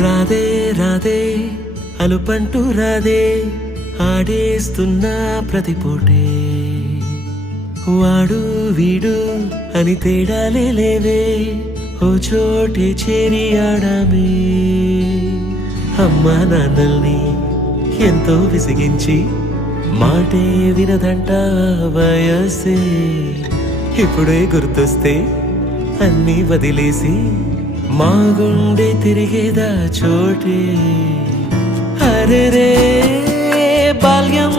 రాధే రాధే అలుపంటూ రాధే ఆడేస్తున్నా ప్రతి పూటే వాడు వీడు అని తేడాలే లేవే ఓ చోటే చేరి ఆడామే అమ్మా నాన్నల్ని ఎంతో విసిగించి మాటే వినదంట వయసే ఇప్పుడే గుర్తొస్తే అన్నీ వదిలేసి మా గుండె తిరిగేదా చోటే అరెరే బాల్యం